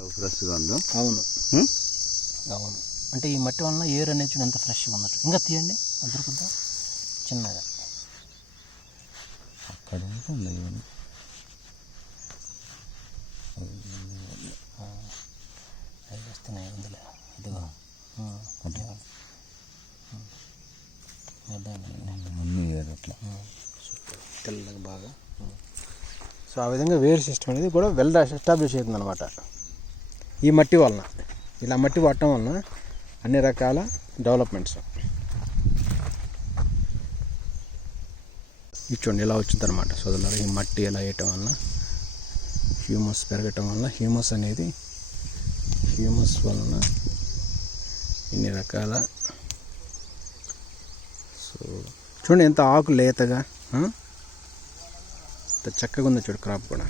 ఫ్రెష్గా ఉందా? అవును అవును. అంటే ఈ మట్టి వలన ఎయిర్ అనేది ఎంత ఫ్రెష్గా ఉన్నట్టు. ఇంకా తీయండి అదొరుకుద్దా చిన్నగా అక్కడ ఉంటుంది. అవి వస్తున్నాయి అందులో. ఇదిగో అన్నీ అట్లా తెల్లగా బాగా. సో ఆ విధంగా వేర్ సిస్టమ్ అనేది కూడా వెల్ ఎస్టాబ్లిష్ అవుతుంది అనమాట ఈ మట్టి వలన. ఇలా మట్టి పట్టడం వలన అన్ని రకాల డెవలప్మెంట్స్. చూడండి ఇలా వచ్చింది అనమాట సోదరులారా. ఈ మట్టి ఇలా వేయటం వలన హ్యూమస్ పెరగటం వలన హ్యూమస్ వలన ఇన్ని రకాల. సో చూడండి ఎంత ఆకు లేతగా ఎంత చక్కగా ఉందో చూడు. క్రాప్ కూడా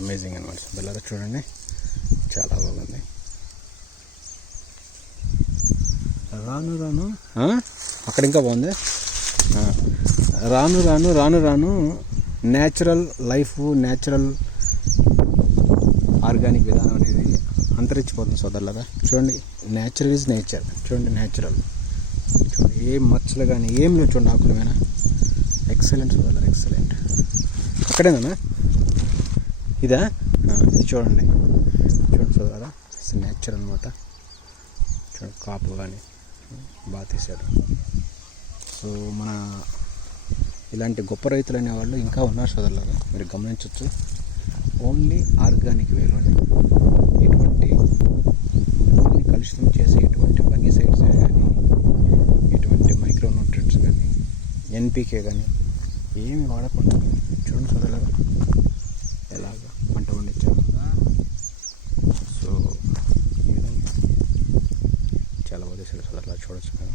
అమేజింగ్ అనమాట సోదరులారా. చూడండి చాలా బాగుంది. రాను రాను అక్కడ ఇంకా బాగుంది. రాను రాను రాను రాను న్యాచురల్ లైఫ్, న్యాచురల్ ఆర్గానిక్ విధానం అనేది అంతరించిపోతుంది సోదరులారా. చూడండి న్యాచురల్ ఈజ్ నేచర్. చూడండి న్యాచురల్. చూడండి ఏం మచ్చలు కానీ ఏం లేవు. చూడండి ఆకుల మీద ఎక్సలెంట్ సోదరులారా, ఎక్సలెంట్. అక్కడేనా ఇదా? ఇది చూడండి సోదరులారా, ఇట్స్ నేచర్ అనమాట. చూడండి కాపు కానీ బాగా తీశారు. సో మన ఇలాంటి గొప్ప రైతులు అనేవాళ్ళు ఇంకా ఉన్నారు సోదరులారా, మీరు గమనించవచ్చు. ఓన్లీ ఆర్గానిక్ వేలోనే ఎటువంటి భూమిని కలుషితం చేసే ఎటువంటి ఫంగిసైడ్స్ కానీ, ఎటువంటి మైక్రోన్యూట్రియంట్స్ కానీ, ఎన్పికే కానీ ఏమి వాడకుండా చూడండి సోదరులారా ఎలాగా పంట పండించారు. సో ఈ విధంగా చాలా బాగా చేశారు సోదరులారా. చూడొచ్చు కదా,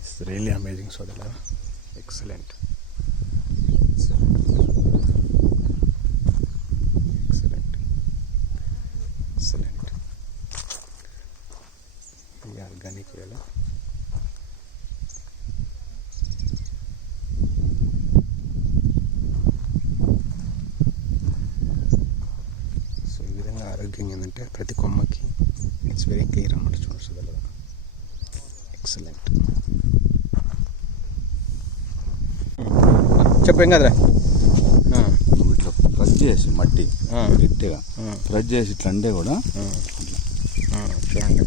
ఇట్స్ రియల్లీ అమేజింగ్ సోదరులారా, ఎక్సలెంట్. ఈ ఆర్గానిక్ వేలో సో ఈ విధంగా ఆరోగ్యం ఏంటంటే ప్రతి కొమ్మకి ఇట్స్ వెరీ క్లియర్ అన్నమాట. చూడచ్చు, ఎక్సలెంట్. చెప్పేం కదరా, ఇట్లా ప్రెస్ చేసి మట్టి గట్టిగా ప్రెస్ చేసి ఇట్లా అంటే కూడా చూడండి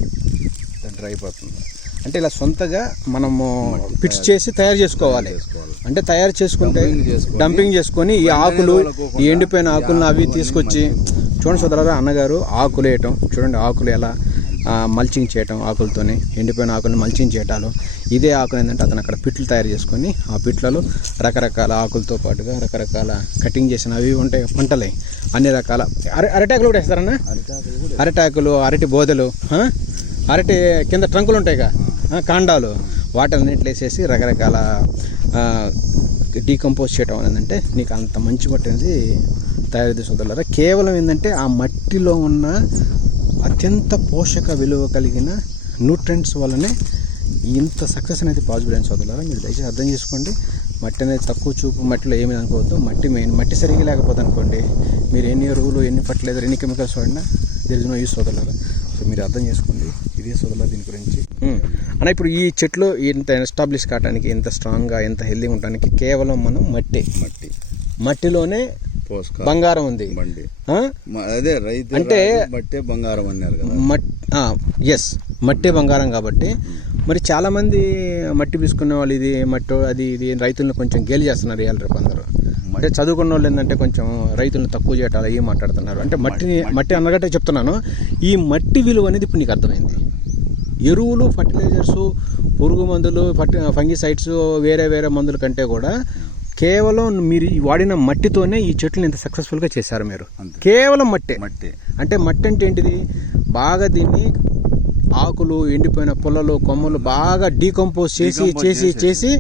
డ్రై అయిపోతుంది. అంటే ఇలా సొంతగా మనము పిట్స్ చేసి తయారు చేసుకోవాలి. అంటే తయారు చేసుకుంటే డంపింగ్ చేసుకొని ఈ ఆకులు, ఈ ఎండిపోయిన ఆకులను అవి తీసుకొచ్చి చూడండి సోదరులారా. అన్నగారు ఆకులు వేయటం చూడండి, ఆకులు ఎలా మల్చింగ్ చేయటం, ఆకులతోని ఎండిపోయిన ఆకులను మల్చింగ్ చేయటాలు. ఇదే ఆకులు ఏంటంటే అతను అక్కడ పిట్లు తయారు చేసుకొని ఆ పిట్లలో రకరకాల ఆకులతో పాటుగా రకరకాల కటింగ్ చేసిన అవి ఉంటాయి పంటలే, అన్ని రకాల అరటాకులు కూడా వేస్తారన్నా. అరటాకులు, అరటి బోదెలు, అరటి కింద ట్రంకులు ఉంటాయిగా కాండాలు, వాటన్నింటిలో వేసేసి రకరకాల డీకంపోజ్ చేయటం ఏంటంటే నీకు అంత మంచి మట్టి అనేది తయారు సోదరులారా. కేవలం ఏంటంటే ఆ మట్టిలో ఉన్న అత్యంత పోషక విలువ కలిగిన న్యూట్రియంట్స్ వల్లనే ఇంత సక్సెస్ అనేది పాసిబుల్ అయిన సోదరులారా. మీరు దయచేసి అర్థం చేసుకోండి. మట్టి అనేది తక్కువ చూపు మట్టిలో ఏమీ అనుకోవద్దు. మట్టి మెయిన్. మట్టి సరిగ్గా లేకపోతే అనుకోండి మీరు ఎన్ని ఎరువులు, ఎన్ని ఫర్టిలైజర్, ఎన్ని కెమికల్స్ వాడినా దేర్ ఇస్ నో యూస్ సోదరులారా. సో మీరు అర్థం చేసుకోండి ఇదే సోదరులారా దీని గురించి. అన్న ఇప్పుడు ఈ చెట్లు ఇంత ఎస్టాబ్లిష్ కావడానికి, ఇంత స్ట్రాంగ్గా, ఎంత హెల్దీగా ఉండడానికి కేవలం మనం మట్టిలోనే బంగారం ఉంది. అదే రైతు అంటే మట్టే బంగారం అన్నారు కదా. ఎస్, మట్టే బంగారం. కాబట్టి మరి చాలామంది మట్టి తీసుకునే వాళ్ళు ఇది మట్టి అది ఇది రైతులను కొంచెం గేలి చేస్తున్నారు ఇవాళ రేపు అందరూ. అంటే చదువుకున్న వాళ్ళు ఏంటంటే కొంచెం రైతులను తక్కువ చేయటాలు ఏం మాట్లాడుతున్నారు. అంటే మట్టి అన్నగట్టే చెప్తున్నాను. ఈ మట్టి విలువ అనేది ఇప్పుడు నీకు అర్థమైంది. ఎరువులు, ఫర్టిలైజర్స్, పురుగు మందులు, ఫంగిసైడ్స్, వేరే వేరే మందుల కంటే కూడా కేవలం మీరు వాడిన మట్టితోనే ఈ చెట్లను ఇంత సక్సెస్ఫుల్గా చేశారు మీరు. కేవలం మట్టి. అంటే మట్టి అంటే ఏంటిది? బాగా దీన్ని ఆకులు, ఎండిపోయిన పుల్లలు, కొమ్మలు బాగా డీకంపోజ్ చేసి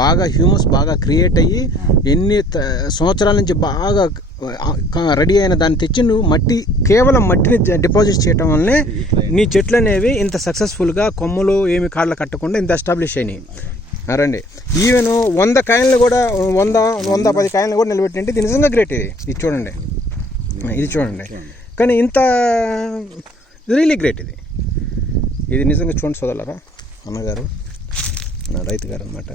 బాగా హ్యూమస్ బాగా క్రియేట్ అయ్యి ఎన్ని సంవత్సరాల నుంచి బాగా రెడీ అయిన దాన్ని తెచ్చి నువ్వు కేవలం మట్టిని డిపాజిట్ చేయడం వల్లనే నీ చెట్లు అనేవి ఇంత సక్సెస్ఫుల్గా కొమ్మలు ఏమి కాళ్ళ కట్టకుండా ఇంత ఎస్టాబ్లిష్ అయినాయి. రండి, ఈవెన్ 100 కాయలను కూడా 110 కాయలను కూడా నిలబెట్టింటే ఇది నిజంగా గ్రేట్. ఇది చూడండి, కానీ ఇంత రియలీ గ్రేట్ ఇది నిజంగా చూడండి సోదరులారా. అన్నగారు నా రైతు గారు అనమాట,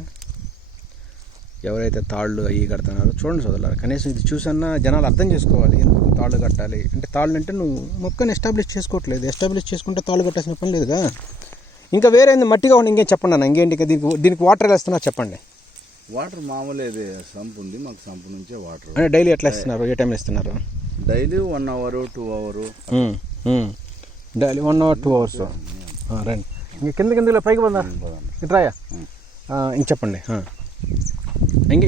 ఎవరైతే తాళ్ళు అవి కడుతున్నారో చూడండి సోదరులారా. కనీసం ఇది చూసన్నా జనాలు అర్థం చేసుకోవాలి, ఎందుకు తాళ్ళు కట్టాలి అంటే. తాళ్ళు అంటే నువ్వు మొక్కని ఎస్టాబ్లిష్ చేసుకోవట్లేదు, ఎస్టాబ్లిష్ చేసుకుంటే తాళ్ళు కట్టాల్సిన పని లేదుగా. ఇంకా వేరే మట్టిగా ఉండి ఇంకేం చెప్పండి అన్న, ఇంకేంటి ఇంకా దీనికి వాటర్ ఎలా ఇస్తున్నా చెప్పండి. వాటర్ మామూలు సంప్ ఉంది మాకు, సంప్ నుంచే వాటర్. అంటే డైలీ ఎట్లా ఇస్తున్నారు, ఏ టైంలో ఇస్తున్నారు? Daily 1 hour 2 hours. Daily 1 hour 2 hours. రండి ఇంక కిందలో పైకి పోదా ఇట్రాయా. ఇంక చెప్పండి,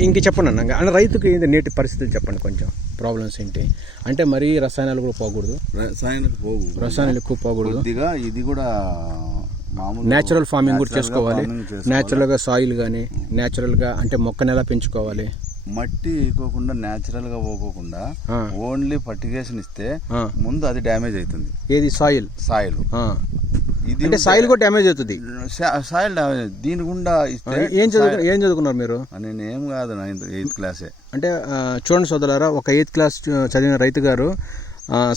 ఇంక చెప్పండి అన్న. అంటే రైతుకి ఏంటి నేటి పరిస్థితులు చెప్పండి, కొంచెం ప్రాబ్లమ్స్ ఏంటి అంటే. మరీ రసాయనాలు కూడా పోకూడదు, రసాయనాలు ఎక్కువ పోకూడదు. ఇది కూడా మామూలు న్యాచురల్ ఫార్మింగ్ కూడా చేసుకోవాలి. న్యాచురల్గా సాయిల్ కానీ న్యాచురల్గా అంటే మొక్కని ఎలా పెంచుకోవాలి, మట్టి ఇవ్వకుండా న్యాచురల్ గా పోకోకుండా ఓన్లీ ఫర్టిగేషన్ ఇస్తే ముందు అది డ్యామేజ్ అవుతుంది. ఏది సాయిల్ ఇది అంటే సాయిల్ కూడా డ్యామేజ్ అవుతుంది. సాయిల్ డ్యామేజ్ దీని గుండా ఇస్తే. ఏం చదువుకున్నారు మీరు? నేను ఏం కాదు, 8th class. అంటే చూడండి సోదరులారా, ఒక 8th class చదివిన రైతు గారు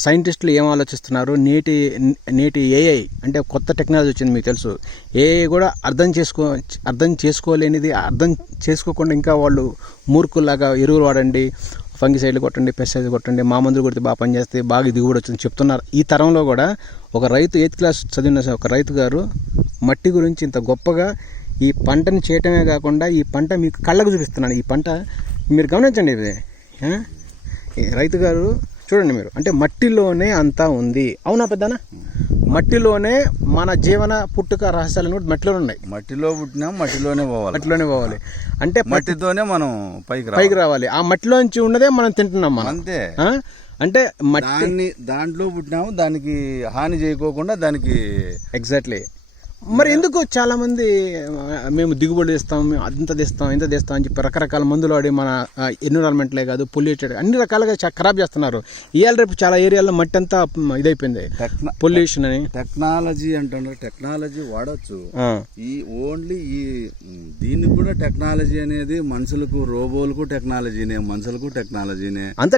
సైంటిస్టులు ఏం ఆలోచిస్తున్నారు, నేటి ఏఐ అంటే కొత్త టెక్నాలజీ వచ్చింది మీకు తెలుసు. ఏఐ కూడా అర్థం చేసుకోలేనిది, అర్థం చేసుకోకుండా ఇంకా వాళ్ళు మూర్ఖుల్లాగా ఎరువులు వాడండి, ఫంగిసైడ్లు కొట్టండి, పెస్టిసైడ్లు కొట్టండి, మా మందులు కొడితే బాగా పనిచేస్తే బాగా దిగుబడి వచ్చింది చెప్తున్నారు. ఈ తరంలో కూడా ఒక రైతు 8th class చదివిన ఒక రైతు గారు మట్టి గురించి ఇంత గొప్పగా ఈ పంటని చేయటమే కాకుండా ఈ పంట మీకు కళ్ళకు చూపిస్తున్నాను. ఈ పంట మీరు గమనించండి, ఇది రైతు గారు చూడండి మీరు. అంటే మట్టిలోనే అంతా ఉంది, అవునా పెద్దనా? మట్టిలోనే మన జీవన పుట్టుక రహస్యాలు కూడా మట్టిలో ఉన్నాయి. మట్టిలో పుట్టినా మట్టిలోనే పోవాలి. అంటే మట్టితోనే మనం పైకి రావాలి. ఆ మట్టిలోంచి ఉన్నదే మనం తింటున్నాం మనం, అంతే. అంటే మట్టి దాంట్లో పుట్టినాము, దానికి హాని చేయకోకుండా దానికి. ఎగ్జాక్ట్లీ. మరి ఎందుకు చాలా మంది మేము దిగుబడి తెస్తాం, మేము ఇంత తెస్తాం అని చెప్పి రకరకాల మందులు వాడి మన ఎన్విరాన్మెంట్లే కాదు పొల్యూటెడ్ అన్ని రకాలుగా ఖరాబ్ చేస్తున్నారు. ఇవాళ రేపు చాలా ఏరియాల్లో మట్టి అంతా ఇదైపోయింది, పొల్యూషన్ అని. టెక్నాలజీ అంటున్నారు, టెక్నాలజీ వాడచ్చు. ఈ ఓన్లీ ఈ దీనికి కూడా టెక్నాలజీ అనేది మనుషులకు, రోబోలకు టెక్నాలజీనే, మనుషులకు టెక్నాలజీనే, అంత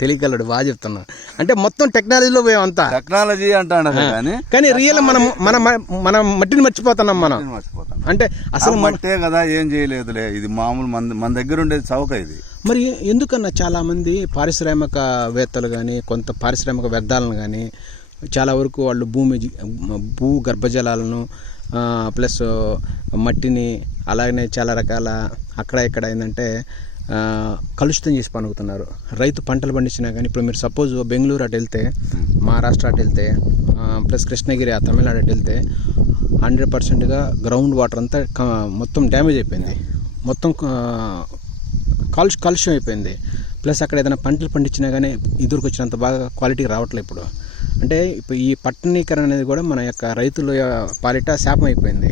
తెలియగలడు. బాగా చెప్తున్నా. అంటే మొత్తం టెక్నాలజీలో పోయామంతా, టెక్నాలజీ అంటాడు కానీ రియల్ మనం మట్టిని మర్చిపోతున్నాం. మనం అంటే అసలు మట్టే కదా, ఏం చేయలేదులే, ఇది మామూలు మన దగ్గర ఉండేది చౌక ఇది. మరి ఎందుకన్నా చాలా మంది పారిశ్రామికవేత్తలు కానీ కొంత పారిశ్రామిక వ్యర్థాలను కానీ చాలా వరకు వాళ్ళు భూ గర్భజలాలను ప్లస్ మట్టిని అలాగనే చాలా రకాల అక్కడ ఇక్కడ ఏంటంటే కలుషితం చేసి పనుకుతున్నారు. రైతు పంటలు పండించినా కానీ ఇప్పుడు మీరు సపోజ్ బెంగళూరు అటు వెళ్తే, మహారాష్ట్ర అటు వెళ్తే, ప్లస్ కృష్ణగిరి తమిళనాడు అటు వెళ్తే 100%గా గ్రౌండ్ వాటర్ అంతా మొత్తం డ్యామేజ్ అయిపోయింది, మొత్తం కాలుష్యం అయిపోయింది. ప్లస్ అక్కడ ఏదైనా పంటలు పండించినా కానీ ఎదురుకు వచ్చినంత బాగా క్వాలిటీకి రావట్లేదు ఇప్పుడు. అంటే ఇప్పుడు ఈ పట్టణీకరణ అనేది కూడా మన యొక్క రైతుల పాలిట శాపం అయిపోయింది.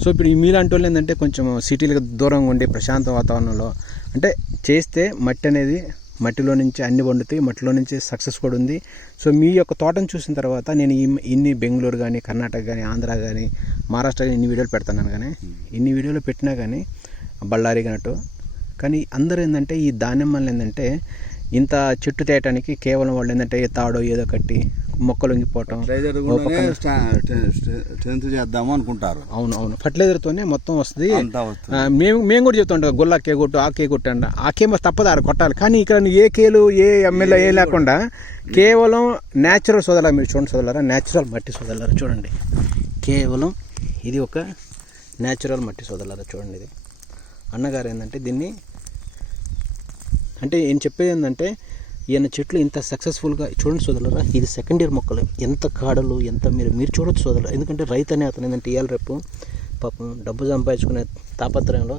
సో ఇప్పుడు ఈ మీలాంటి వాళ్ళు ఏంటంటే కొంచెం సిటీలకు దూరంగా ఉండి ప్రశాంత వాతావరణంలో అంటే చేస్తే మట్టి అనేది మట్టిలో నుంచి అన్ని వండుతాయి, మట్టిలో నుంచి సక్సెస్ కూడా ఉంది. సో మీ యొక్క తోటను చూసిన తర్వాత నేను ఇన్ని బెంగళూరు కానీ, కర్ణాటక కానీ, ఆంధ్ర కానీ, మహారాష్ట్ర కానీ ఇన్ని వీడియోలు పెడతాను కానీ, ఇన్ని వీడియోలు పెట్టినా కానీ బళ్ళారి కానట్టు. కానీ అందరూ ఏంటంటే ఈ దానిమ్మలు ఏంటంటే ఇంత చెట్టు తేయటానికి కేవలం వాళ్ళు ఏంటంటే తాడో ఏదో కట్టి మొక్కలు వంగిపోవటం, చేద్దాము అనుకుంటారు. అవును ఫర్టిలైజర్తోనే మొత్తం వస్తుంది. మేము కూడా చెప్తుంటాం గుల్లా కేగొట్టు, ఆ కేగొట్టు అంట, ఆ కేమో తప్పదారు కొట్టాలి. కానీ ఇక్కడ ఏ కేలు ఏ ఎమ్మెల్యే ఏ లేకుండా కేవలం న్యాచురల్ సోదరులా మీరు చూడండి సోదరులారా, న్యాచురల్ మట్టి సోదరులారా చూడండి. కేవలం ఇది ఒక న్యాచురల్ మట్టి సోదరులారా చూడండి. ఇది అన్నగారు ఏంటంటే దీన్ని అంటే ఏం చెప్పేది ఏంటంటే ఈయన చెట్లు ఇంత సక్సెస్ఫుల్గా చూడండి సోదరులారా. ఇది 2nd year మొక్కలు, ఎంత కాడలు, ఎంత మీరు చూడొచ్చు సోదరులు. ఎందుకంటే రైతు అనే అతను ఏంటంటే ఇవాళ రేపు పాపం డబ్బు సంపాదించుకునే తాపత్రయంలో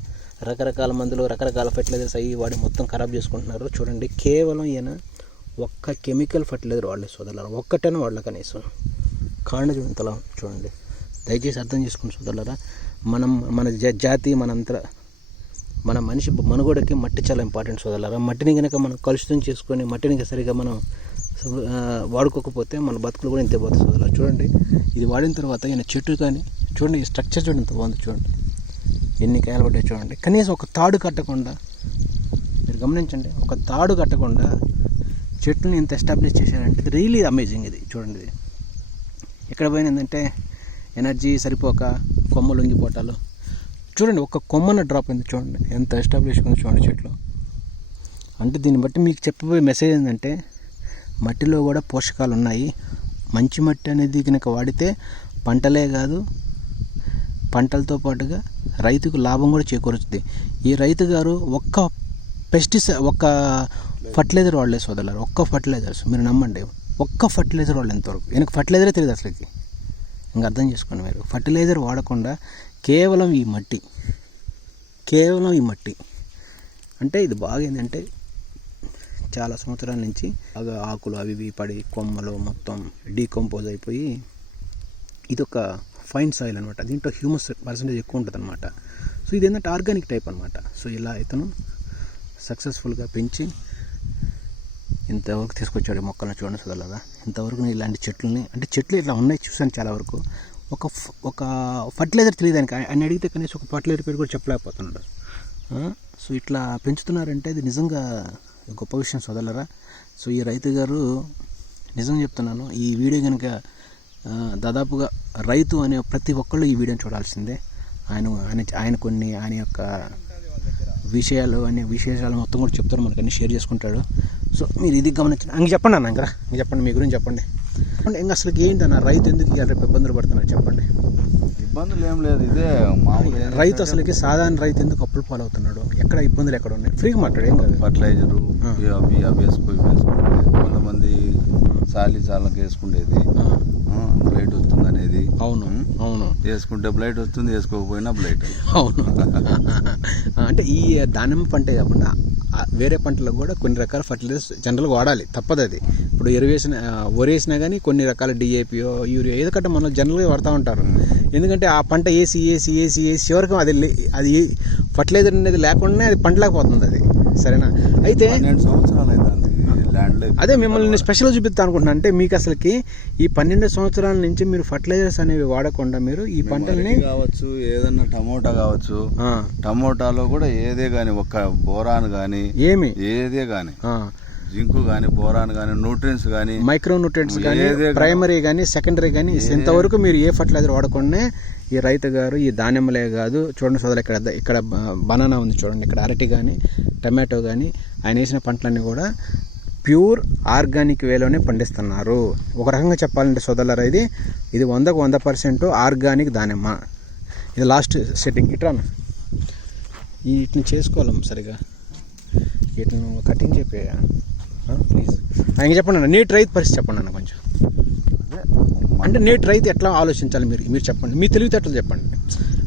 రకరకాల మందులు, రకరకాల ఫర్టిలైజర్స్ అయ్యి వాడి మొత్తం ఖరాబ్ చేసుకుంటున్నారు. చూడండి కేవలం ఈయన ఒక్క కెమికల్ ఫర్టిలైజర్ వాడలేదు సోదరులారా, ఒక్కటైనా వాడలే కనీసం. కాండ చూడంతలా చూడండి. దయచేసి అర్థం చేసుకోండి సోదరులారా. మన జాతి మన మనిషి మనుగడకి మట్టి చాలా ఇంపార్టెంట్ సోదరులారా. మట్టిని కనుక మనం కలుషితం చేసుకొని మట్టిని సరిగా మనం వాడుకోకపోతే మన బతుకులు కూడా ఇంతే పోతుంది సోదరులారా. చూడండి ఇది వాడిన తర్వాత ఈయన చెట్టు కానీ చూడండి, ఈ స్ట్రక్చర్ చూడండి ఎంత బాగుంది చూడండి, ఎన్ని కాయలు పడ్డాయి చూడండి. కనీసం ఒక తాడు కట్టకుండా మీరు గమనించండి, ఒక తాడు కట్టకుండా చెట్లని ఎంత ఎస్టాబ్లిష్ చేశారంటే ఇది రియలీ అమేజింగ్. ఇది చూడండి, ఇది ఎక్కడ పోయిన ఏంటంటే ఎనర్జీ సరిపోక కొమ్మలు లొంగిపోవటాలు. చూడండి, ఒక్క కొమ్మన డ్రాప్ అయింది చూడండి, ఎంత ఎస్టాబ్లిష్ ఉంది చూడండి చెట్లు. అంటే దీన్ని బట్టి మీకు చెప్పబోయే మెసేజ్ ఏంటంటే మట్టిలో కూడా పోషకాలు ఉన్నాయి. మంచి మట్టి అనేది కనుక వాడితే పంటలే కాదు, పంటలతో పాటుగా రైతుకు లాభం కూడా చేకూరుస్తుంది. ఈ రైతు గారు ఒక్క ఫర్టిలైజర్ వాడలేదు సోదరులారు, ఒక్క ఫర్టిలైజర్స్ మీరు నమ్మండి, ఒక్క ఫర్టిలైజర్ వాళ్ళు ఎంతవరకు వెనక ఫర్టిలైజరే తెలియదు అసలుకి. ఇంకా అర్థం చేసుకోండి మీరు, ఫర్టిలైజర్ వాడకుండా కేవలం ఈ మట్టి అంటే ఇది బాగా ఏంటంటే చాలా సంవత్సరాల నుంచి బాగా ఆకులు అవి ఇవి పడి కొమ్మలు మొత్తం డీకంపోజ్ అయిపోయి ఇది ఒక ఫైన్ సాయిల్ అనమాట. దీంట్లో హ్యూమస్ పర్సంటేజ్ ఎక్కువ ఉంటుంది అనమాట. సో ఇది ఏంటంటే ఆర్గానిక్ టైప్ అనమాట. సో ఇలా ఇతను సక్సెస్ఫుల్గా పెంచి ఇంతవరకు తీసుకొచ్చాడు మొక్కలను చూడండి సోదరులారా. ఇంతవరకు నేను ఇలాంటి చెట్లని అంటే చెట్లు ఇట్లా ఉన్నాయి చూసాను చాలా వరకు. ఒక ఫర్టిలైజర్ తెలియదు దానికి, ఆయన అడిగితే కనీసం ఒక ఫర్టిలైజర్ పేరు కూడా చెప్పలేకపోతున్నాడు. సో ఇట్లా పెంచుతున్నారంటే ఇది నిజంగా గొప్ప విషయం సోదరులారా. సో ఈ రైతు గారు నిజంగా చెప్తున్నాను, ఈ వీడియో కనుక దాదాపుగా రైతు అనే ప్రతి ఒక్కళ్ళు ఈ వీడియోని చూడాల్సిందే. ఆయన కొన్ని ఆయన యొక్క విశేషాలు మొత్తం కూడా చెప్తారు, మనకు అన్ని షేర్ చేసుకుంటాడు. సో మీరు ఇది గమనించండి. ఇంక చెప్పండి అన్న, ఇంకా చెప్పండి, మీ గురించి చెప్పండి. ఇంకా అసలు ఏంటన్న రైతు ఎందుకు రేపు ఇబ్బందులు పడుతున్నారు చెప్పండి. ఇబ్బందులు ఏం లేదు, ఇదే మామూలు రైతు అసలుకి సాధారణ రైతు ఎందుకు అప్పులు పాలవుతున్నాడు, ఎక్కడ ఇబ్బందులు ఎక్కడ ఉన్నాయి, ఫ్రీగా మాట్లాడు ఏం కాదు. ఫర్టిలైజరు అవి వేసుకొని కొంతమంది చాలకి వేసుకునేది బ్లైట్ వస్తుంది అనేది. అవును వేసుకుంటే బ్లైట్ వస్తుంది, వేసుకోకపోయినా బ్లైట్. అవును అంటే ఈ దానిమ్మ పంటే కాకుండా వేరే పంటలకు కూడా కొన్ని రకాల ఫర్టిలైజర్స్ జనరల్గా వాడాలి, తప్పదు అది. ఇప్పుడు వరేసినా కానీ కొన్ని రకాల డిఏపియో యూరియా ఏదో కట్ట మనం జనరల్గా వాడుతూ ఉంటారు. ఎందుకంటే ఆ పంట వేసి చివరికి అది ఫర్టిలైజర్ అనేది లేకుండా అది పంటలేకపోతుంది అది. సరేనా? అయితే 12 సంవత్సరాలు అయితే అదే మిమ్మల్ని స్పెషల్గా చూపిస్తా అనుకుంటున్నాను. అంటే మీకు అసలుకి ఈ 12 సంవత్సరాల నుంచి మీరు ఫర్టిలైజర్స్ అనేవి వాడకుండా మీరు ఈ పంటల్ని కావచ్చు, ఏదన్నా టమోటా కావచ్చు, టమోటాలో కూడా ఏదే గాని ఒక్క బోరాన్ గాని ఏదే గాని జింకు గాని బోరాన్ గాని న్యూట్రియన్స్ గాని మైక్రో న్యూట్రియన్స్ గాని ప్రైమరీ గాని సెకండరీ గాని ఇంతవరకు మీరు ఏ ఫర్టిలైజర్ వాడకుండా ఈ రైతు గారు ఈ దానిమ్మలే కాదు చూడండి సోదరు, ఇక్కడ బనానా ఉంది చూడండి, ఇక్కడ అరటి కానీ టమాటో కానీ ఆయన వేసిన పంటలన్నీ కూడా ప్యూర్ ఆర్గానిక్ వేలోనే పండిస్తున్నారు. ఒక రకంగా చెప్పాలంటే సోదరులారా ఇది 100కు 100% ఆర్గానిక్ దానిమ్మ. ఇది లాస్ట్ సెట్టింగ్. ఇట్రాను వీటిని చేసుకోలేం సరిగా, వీటిని కటింగ్ చెప్పేయా ప్లీజ్. ఆయన చెప్పండి అన్న, నేటి రైతు పరిస్థితి చెప్పండి అన్న కొంచెం. అంటే నేటి రైతు ఎట్లా ఆలోచించాలి మీరు చెప్పండి, మీ తెలివితేటలు చెప్పండి.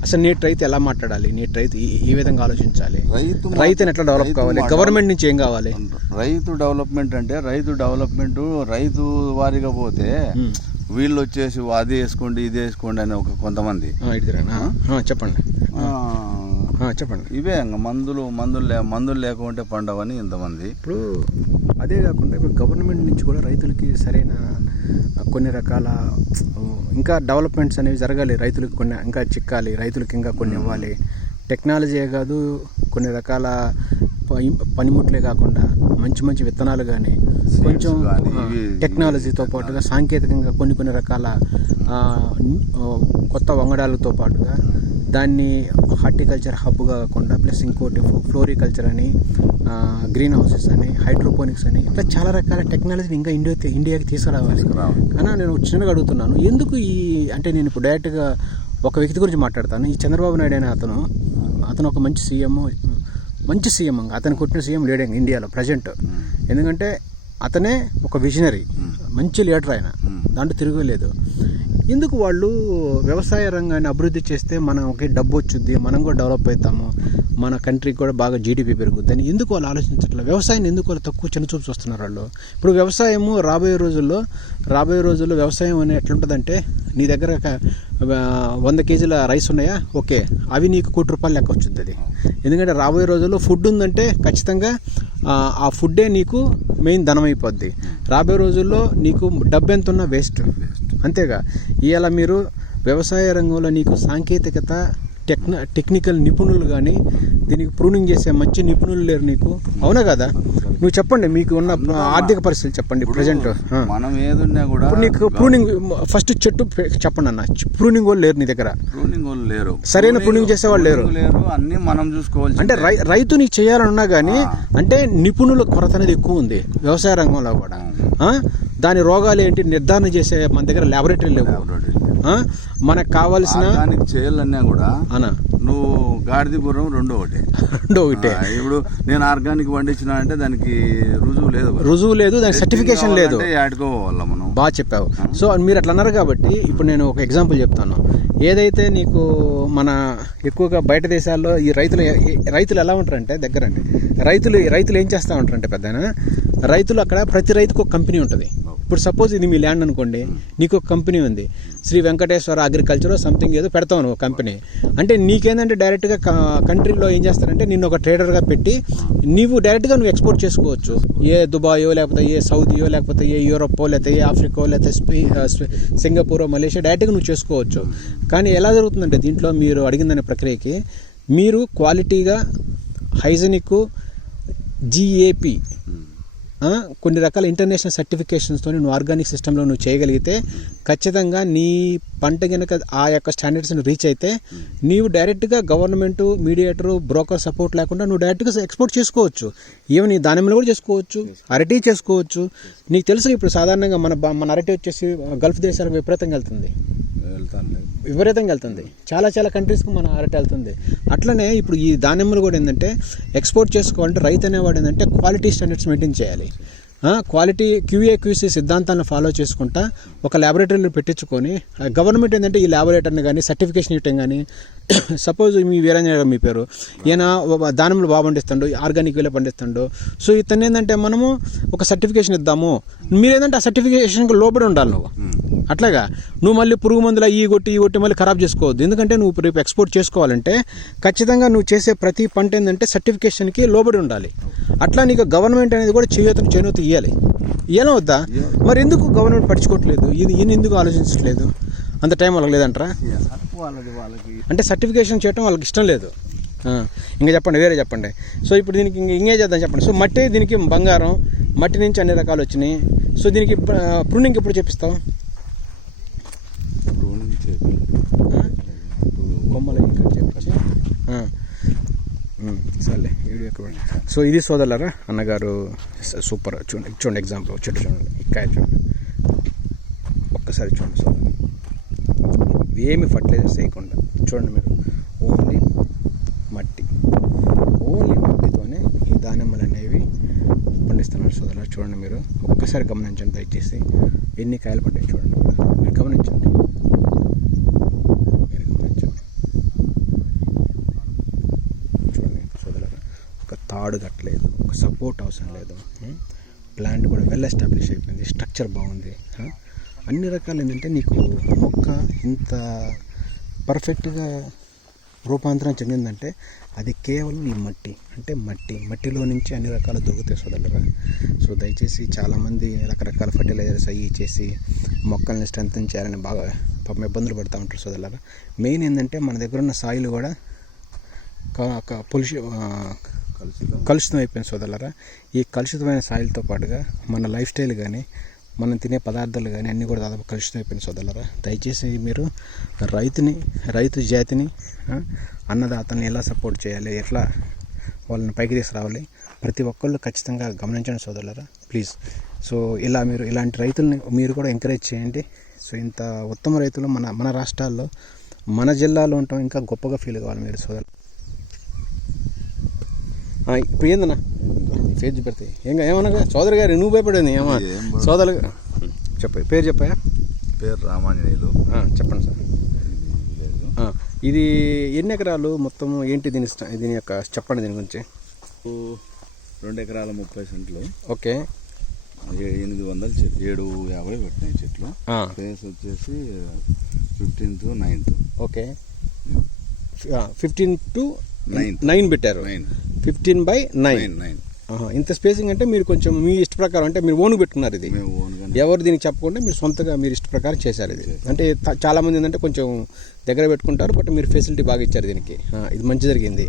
అసలు నేటి రైతు ఎలా మాట్లాడాలి, నేటి రైతు ఈ విధంగా ఆలోచించాలి, రైతుని ఎట్లా డెవలప్ కావాలి, గవర్నమెంట్ నుంచి ఏం కావాలి. రైతు డెవలప్మెంట్ అంటే రైతు వారిగా పోతే వీళ్ళు వచ్చేసి అది వేసుకోండి ఇది వేసుకోండి అని ఒక కొంతమంది చెప్పండి. ఇవే మందులు లేకుంటే పండవని ఇంతమంది. ఇప్పుడు అదే కాకుండా ఇప్పుడు గవర్నమెంట్ నుంచి కూడా రైతులకి సరైన కొన్ని రకాల ఇంకా డెవలప్మెంట్స్ అనేవి జరగాలి, రైతులకు కొన్ని ఇంకా చిక్కాలి, రైతులకి ఇంకా కొన్ని ఇవ్వాలి. టెక్నాలజీయే కాదు, కొన్ని రకాల పనిముట్లే కాకుండా మంచి విత్తనాలు కానీ కొంచెం టెక్నాలజీతో పాటుగా సాంకేతికంగా కొన్ని రకాల కొత్త వంగడాలతో పాటుగా దాన్ని హార్టికల్చర్ హబ్గా కాకుండా ప్లస్ ఇంకోటి ఫ్లోరికల్చర్ అని, గ్రీన్ హౌసెస్ అని, హైడ్రోపోనిక్స్ అని, ఇట్లా చాలా రకాల టెక్నాలజీని ఇంకా ఇండియాకి తీసుకురావాలి. కానీ నేను చిన్నగా అడుగుతున్నాను, ఎందుకు అంటే నేను ఇప్పుడు డైరెక్ట్గా ఒక వ్యక్తి గురించి మాట్లాడతాను. ఈ చంద్రబాబు నాయుడు అనే అతను ఒక మంచి సీఎం, అతను కొట్టిన సీఎం లేడు ఇండియాలో ప్రజెంట్. ఎందుకంటే అతనే ఒక విజనరీ, మంచి లీడర్ ఆయన, దాంట్లో తిరగలేదు. ఎందుకు వాళ్ళు వ్యవసాయ రంగాన్ని అభివృద్ధి చేస్తే మనకి డబ్బు వచ్చింది, మనం కూడా డెవలప్ అవుతాము, మన కంట్రీకి కూడా బాగా జీడిపి పెరుగుద్ది అని ఎందుకు వాళ్ళు ఆలోచించట్లేదు? వ్యవసాయాన్ని ఎందుకు వాళ్ళు తక్కువ చిన్నచూపు చూస్తున్నారు వాళ్ళు? ఇప్పుడు వ్యవసాయము రాబోయే రోజుల్లో వ్యవసాయం అనేది ఎట్లుంటుందంటే, నీ దగ్గర 100 కేజీల రైస్ ఉన్నాయా, ఓకే, అవి నీకు ₹1,00,00,000 లెక్క వచ్చింది అది. ఎందుకంటే రాబోయే రోజుల్లో ఫుడ్ ఉందంటే ఖచ్చితంగా ఆ ఫుడ్డే నీకు మెయిన్ ధనం అయిపోద్ది. రాబోయే రోజుల్లో నీకు డబ్బు ఎంత ఉన్నా వేస్ట్, అంతేగా. ఇవాళ మీరు వ్యవసాయ రంగంలో నీకు సాంకేతికత టెక్నికల్ నిపుణులు కానీ దీనికి ప్రూనింగ్ చేసే మంచి నిపుణులు లేరు నీకు, అవునా కదా? నువ్వు చెప్పండి, మీకు ఉన్న ఆర్థిక పరిస్థితులు చెప్పండి ప్రజెంట్. మనం ఏదున్నా కూడా ఇప్పుడు నీకు ప్రూనింగ్ ఫస్ట్ చెట్టు చెప్పండి అన్న, ప్రూనింగ్ వాళ్ళు లేరు నీ దగ్గర, ప్రూనింగ్ వాళ్ళు లేరు, సరైన ప్రూనింగ్ చేసేవాళ్ళు లేరు, అన్ని మనం చూసుకోవాలి. అంటే రైతు నీకు చేయాలన్నా కానీ అంటే నిపుణుల కొరత అనేది ఎక్కువ ఉంది వ్యవసాయ రంగంలో కూడా. దాని రోగాలు ఏంటి నిర్ధారణ చేసే మన దగ్గర ల్యాబొరేటరీ లేవు. మనకు కావాల్సిన చేయాలన్నా కూడా అన్న నువ్వు గాడిద గుర్రం రెండో ఒకటే. ఇప్పుడు నేను ఆర్గానిక్ పండించిన అంటే దానికి రుజువు లేదు, దానికి సర్టిఫికేషన్ లేదు, ఆడుకోవాల మనం. బాగా చెప్పావు. సో మీరు అట్లా అన్నారు కాబట్టి ఇప్పుడు నేను ఒక ఎగ్జాంపుల్ చెప్తాను. ఏదైతే నీకు మన ఎక్కువగా బయట దేశాల్లో ఈ రైతులు ఎలా ఉంటారంటే దగ్గరండి, రైతులు ఏం చేస్తూ ఉంటారంటే పెద్దనా, రైతులు అక్కడ ప్రతి రైతుకు ఒక కంపెనీ ఉంటుంది. ఇప్పుడు సపోజ్ ఇది మీ ల్యాండ్ అనుకోండి, నీకు ఒక కంపెనీ ఉంది, శ్రీ వెంకటేశ్వర అగ్రికల్చర్ సంథింగ్ ఏదో పెడతావు నువ్వు కంపెనీ. అంటే నీకేందంటే డైరెక్ట్గా కంట్రీలో ఏం చేస్తారంటే నిన్ను ఒక ట్రేడర్గా పెట్టి డైరెక్ట్గా నువ్వు ఎక్స్పోర్ట్ చేసుకోవచ్చు. ఏ దుబాయో లేకపోతే ఏ సౌదీయో లేకపోతే ఏ యూరోపో లేకపోతే ఏ ఆఫ్రికో లేకపోతే సింగపూరో మలేషియా డైరెక్ట్గా నువ్వు చేసుకోవచ్చు. కానీ ఎలా జరుగుతుందంటే దీంట్లో మీరు అడిగిందనే ప్రక్రియకి మీరు క్వాలిటీగా హైజెనిక్ GAP కొన్ని రకాల ఇంటర్నేషనల్ సర్టిఫికేషన్స్తో నువ్వు ఆర్గానిక్ సిస్టంలో నువ్వు చేయగలిగితే ఖచ్చితంగా నీ పంట కనుక ఆ యొక్క స్టాండర్డ్స్ని రీచ్ అయితే నీవు డైరెక్ట్గా గవర్నమెంట్ మీడియేటర్ బ్రోకర్ సపోర్ట్ లేకుండా నువ్వు డైరెక్ట్గా ఎక్స్పోర్ట్ చేసుకోవచ్చు. ఈవెన్ ఈ దానిమ్మలు కూడా చేసుకోవచ్చు, అరటి చేసుకోవచ్చు. నీకు తెలుసు ఇప్పుడు సాధారణంగా మన అరటి వచ్చేసి గల్ఫ్ దేశాలకు విపరీతంగా వెళ్తుంది, చాలా కంట్రీస్కి మన అరటి వెళ్తుంది. అట్లనే ఇప్పుడు ఈ దానిమ్మలు కూడా ఏంటంటే ఎక్స్పోర్ట్ చేసుకోవాలంటే రైతు అనేవాడు ఏంటంటే క్వాలిటీ స్టాండర్డ్స్ మెయింటైన్ చేయాలి. క్వాలిటీ QA/QC సిద్ధాంతాలను ఫాలో చేసుకుంటా ఒక ల్యాబొరేటరీలో పెట్టించుకొని గవర్నమెంట్ ఏంటంటే ఈ ల్యాబొరేటరీని కానీ సర్టిఫికేషన్ ఇవ్వటం కానీ సపోజ్ మీ వీరంజన్ మీ పేరు ఈయన దానిమ్మలు బాగా పండిస్తాడు, ఆర్గానిక్ వేలో పండిస్తాడు. సో ఇతను ఏంటంటే మనము ఒక సర్టిఫికేషన్ ఇద్దాము, మీరేంటంటే ఆ సర్టిఫికేషన్కి లోబడి ఉండాలి నువ్వు. అట్లాగా నువ్వు మళ్ళీ పురుగు మందుల ఈ కొట్టి మళ్ళీ ఖరాబ్ చేసుకోవద్దు. ఎందుకంటే నువ్వు రేపు ఎక్స్పోర్ట్ చేసుకోవాలంటే ఖచ్చితంగా నువ్వు చేసే ప్రతి పంట ఏంటంటే సర్టిఫికేషన్కి లోబడి ఉండాలి. అట్లా నీకు గవర్నమెంట్ అనేది కూడా చేయూత ఇవ్వాలి. ఇవ్వడం వద్దా? మరి ఎందుకు గవర్నమెంట్ పట్టించుకోవట్లేదు? ఈయన ఎందుకు ఆలోచించట్లేదు? అంత టైం వాళ్ళకి లేదంటారా? అంటే సర్టిఫికేషన్ చేయడం వాళ్ళకి ఇష్టం లేదు. ఇంకా చెప్పండి, వేరే చెప్పండి. సో ఇప్పుడు దీనికి ఇంకే చేద్దాం చెప్పండి. సో మట్టి దీనికి బంగారం, మట్టి నుంచి అన్ని రకాలు వచ్చినాయి. సో దీనికి ప్రూనింగ్ ఎప్పుడు చేపిస్తాం? కొమ్మలు చేపించి సర్లే వీడియో. సో ఇది సోదరులారా అన్నగారు సూపర్. చూడండి ఎగ్జాంపుల్ చెట్టు చూడండి, ఇక్కాయ చూడండి, ఒక్కసారి చూడండి సోదరు, ఏమి ఫర్టిలైజర్స్ వేయకుండా చూడండి మీరు, ఓన్లీ మట్టితోనే ఈ దానిమ్మలు అనేవి పండిస్తున్నారు సోదరులు. చూడండి మీరు ఒక్కసారి గమనించండి దయచేసి, ఎన్ని కాయలు పడ్డాయి చూడండి మీరు గమనించండి. తాడు కట్టలేదు, ఒక సపోర్ట్ అవసరం లేదు, ప్లాంట్ కూడా వెల్ ఎస్టాబ్లిష్ అయిపోయింది, స్ట్రక్చర్ బాగుంది, అన్ని రకాలు ఏంటంటే నీకు మొక్క ఇంత పర్ఫెక్ట్గా రూపాంతరం చెందిందంటే అది కేవలం ఈ మట్టిలో నుంచి అన్ని రకాలు దొరుకుతాయి సోదరులరా. సో దయచేసి చాలామంది రకరకాల ఫర్టిలైజర్స్ అవి చేసి మొక్కల్ని స్ట్రెంథెన్ చేయాలని బాగా పాపం ఇబ్బందులు పడుతూ ఉంటారు సోదరులరా. మెయిన్ ఏంటంటే మన దగ్గర ఉన్న సాయిల్ కూడా కలుషితం అయిపోయింది సోదరులరా. ఈ కలుషితమైన సాయిల్తో పాటుగా మన లైఫ్ స్టైల్ కానీ మనం తినే పదార్థాలు కానీ అన్నీ కూడా దాదాపు కలుషితం అయిపోయింది సోదరులరా. దయచేసి మీరు రైతు జాతిని అన్నదాతని ఎలా సపోర్ట్ చేయాలి, ఎట్లా వాళ్ళని పైకి తీసుకురావాలి, ప్రతి ఒక్కళ్ళు ఖచ్చితంగా గమనించండి సోదరులరా ప్లీజ్. సో మీరు ఇలాంటి రైతుల్ని మీరు కూడా ఎంకరేజ్ చేయండి. సో ఇంత ఉత్తమ రైతులు మన రాష్ట్రాల్లో మన జిల్లాలో ఉంటాం, ఇంకా గొప్పగా ఫీల్ కావాలి మీరు సోదరు. ఇప్పుడు ఏందన్నా ఫేజ్ పెడతాయి ఏమనగా సోదరు గారు నువ్వు భయపడింది ఏమో సోదరు పేరు చెప్పాయా? పేరు రామాంజనేయులు. చెప్పండి సార్. ఇది ఎన్ని ఎకరాలు మొత్తం ఏంటి దీని యొక్క చెప్పండి దీని గురించి. 2 ఎకరాల 30 సెంట్లు. ఓకే. 800 చెట్లు 750 పెట్టినాయి చెట్లు. ప్లేస్ వచ్చేసి 15 to 9. ఓకే. 15 to 9 పెట్టారు. 15/9. ఇంత స్పేసింగ్ అంటే మీరు కొంచెం మీ ఇష్ట ప్రకారం అంటే మీరు ఓన్ పెట్టుకున్నారు ఇది, మేము ఓన్గానే ఎవరు దీనికి చెప్పకుండా మీరు సొంతగా మీరు ఇష్ట ప్రకారం చేశారు ఇది. అంటే చాలా మంది ఏంటంటే కొంచెం దగ్గర పెట్టుకుంటారు, బట్ మీరు ఫెసిలిటీ బాగా ఇచ్చారు దీనికి. ఇది మంచి జరిగింది.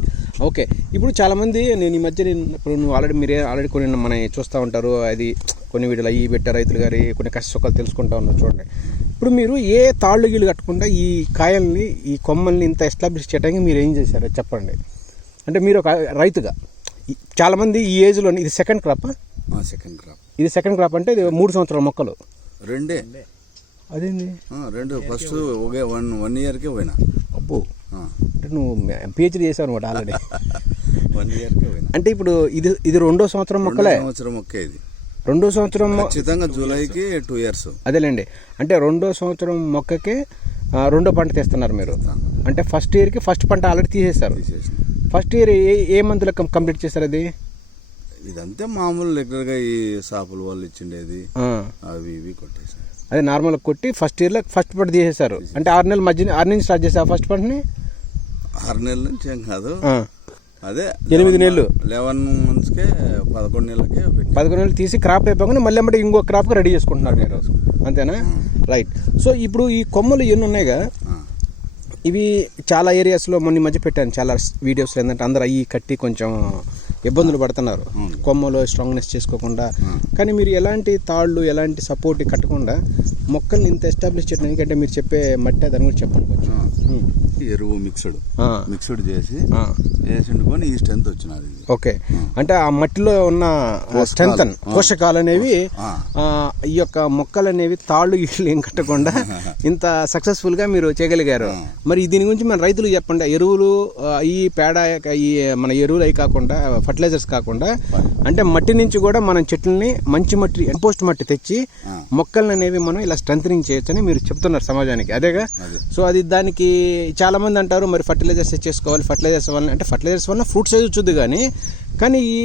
ఓకే, ఇప్పుడు చాలామంది నేను ఈ మధ్య ఇప్పుడు నువ్వు ఆల్రెడీ కొన్ని మన చూస్తూ ఉంటారు, అది కొన్ని వీడియోలు అయ్యి పెట్టారు రైతులు గారి కొన్ని కష్ట సుఖాలు తెలుసుకుంటా ఉన్నారు. చూడండి, ఇప్పుడు మీరు ఏ తాళ్ళు గీళ్ళు కట్టకుండా ఈ కాయల్ని ఈ కొమ్మల్ని ఇంత ఎస్టాబ్లిష్ చేయడానికి మీరు ఏం చేశారో చెప్పండి. అంటే మీరు ఒక రైతుగా చాలామంది ఈ ఏజ్లో ఇది సెకండ్ క్రాప్, సెకండ్ క్రాప్, ఇది సెకండ్ క్రాప్ అంటే ఇది 3 సంవత్సరాల మొక్కలు. రెండే అదేంది రెండు ఫస్ట్ ఒకే వన్ ఇయర్కే పోయినా. అబ్బో, అంటే నువ్వు పిహెచ్డీ చేసావు అనమాట ఆల్రెడీ. 1 ఇయర్కే పోయినా. అంటే ఇప్పుడు ఇది 2వ సంవత్సరం మొక్కలే. సంవత్సరం మొక్కే ఇది 2వ సంవత్సరం ఖచ్చితంగా జూలైకి 2 years. అదేలేండి, అంటే 2వ సంవత్సరం మొక్కకి 2వ పంట తీస్తున్నారు మీరు. అంటే ఫస్ట్ ఇయర్కి ఫస్ట్ పంట ఆల్రెడీ తీసేస్తారు. ఫస్ట్ ఇయర్ ఏ మంత్లో కంప్లీట్ చేస్తారు అది? ఇదంతే మామూలు రెగ్యులర్గా ఈ షాపుల వాళ్ళు ఇచ్చిండేది అవి ఇవి కొట్టేసారు. అదే నార్మల్ కొట్టి ఫస్ట్ ఇయర్లో ఫస్ట్ పంట తీసేశారు. అంటే 6 నెలల మధ్య 6 నుంచి స్టార్ట్ చేశారు ఫస్ట్ పంటని. 6 నెలల నుంచి ఏం కాదు, అదే 8 నెలలు 11 monthsకే 11 నెలలకే 11 నెలలు తీసి క్రాప్ అయిపోగానే మళ్ళీ అంటే ఇంకో క్రాప్కి రెడీ చేసుకుంటున్నారు మీరు, అంతేనా? రైట్. సో ఇప్పుడు ఈ కొమ్మలు ఎన్ని ఉన్నాయిగా, ఇవి చాలా ఏరియాస్లో మొన్న మధ్య పెట్టాను చాలా వీడియోస్లో, ఏంటంటే అందరూ అయ్యి కట్టి కొంచెం ఇబ్బందులు పడుతున్నారు కొమ్మలో స్ట్రాంగ్నెస్ చేసుకోకుండా. కానీ మీరు ఎలాంటి తాళ్ళు ఎలాంటి సపోర్ట్ కట్టకుండా మొక్కల్ని ఇంత ఎస్టాబ్లిష్ చేయడానికి, అంటే మీరు చెప్పే మట్టి దాని గురించి చెప్పండి కొంచెం. ఎరువు మిక్స్డ్ చేసి వేసిండుకొని ఈ స్ట్రెంత్ వచ్చినది. ఓకే, అంటే ఆ మట్టిలో ఉన్న స్ట్రెంత్ పోషకాలు అనేవి ఈ యొక్క మొక్కలు అనేవి తాళ్ళు ఇళ్ళు ఏం కట్టకుండా ఇంత సక్సెస్ఫుల్ గా మీరు చేయగలిగారు. మరి దీని గురించి మన రైతులకు చెప్పండి. ఎరువులు ఈ పేడ ఈ మన ఎరువులు అవి కాకుండా ఫర్టిలైజర్స్ కాకుండా అంటే మట్టి నుంచి కూడా మనం చెట్లని మంచి మట్టి కంపోస్ట్ మట్టి తెచ్చి మొక్కలను అనేవి మనం ఇలా స్ట్రెంథనింగ్ చేయొచ్చని మీరు చెప్తున్నారు సమాజానికి, అదేగా? సో అది దానికి చాలా మంది అంటారు మరి ఫర్టిలైజర్స్ చేసుకోవాలి, ఫర్టిలైజర్స్ వల్ల అంటే ఫర్టిలైజర్స్ వల్ల ఫ్రూట్ సైజ్ వచ్చుద్ది, కానీ ఈ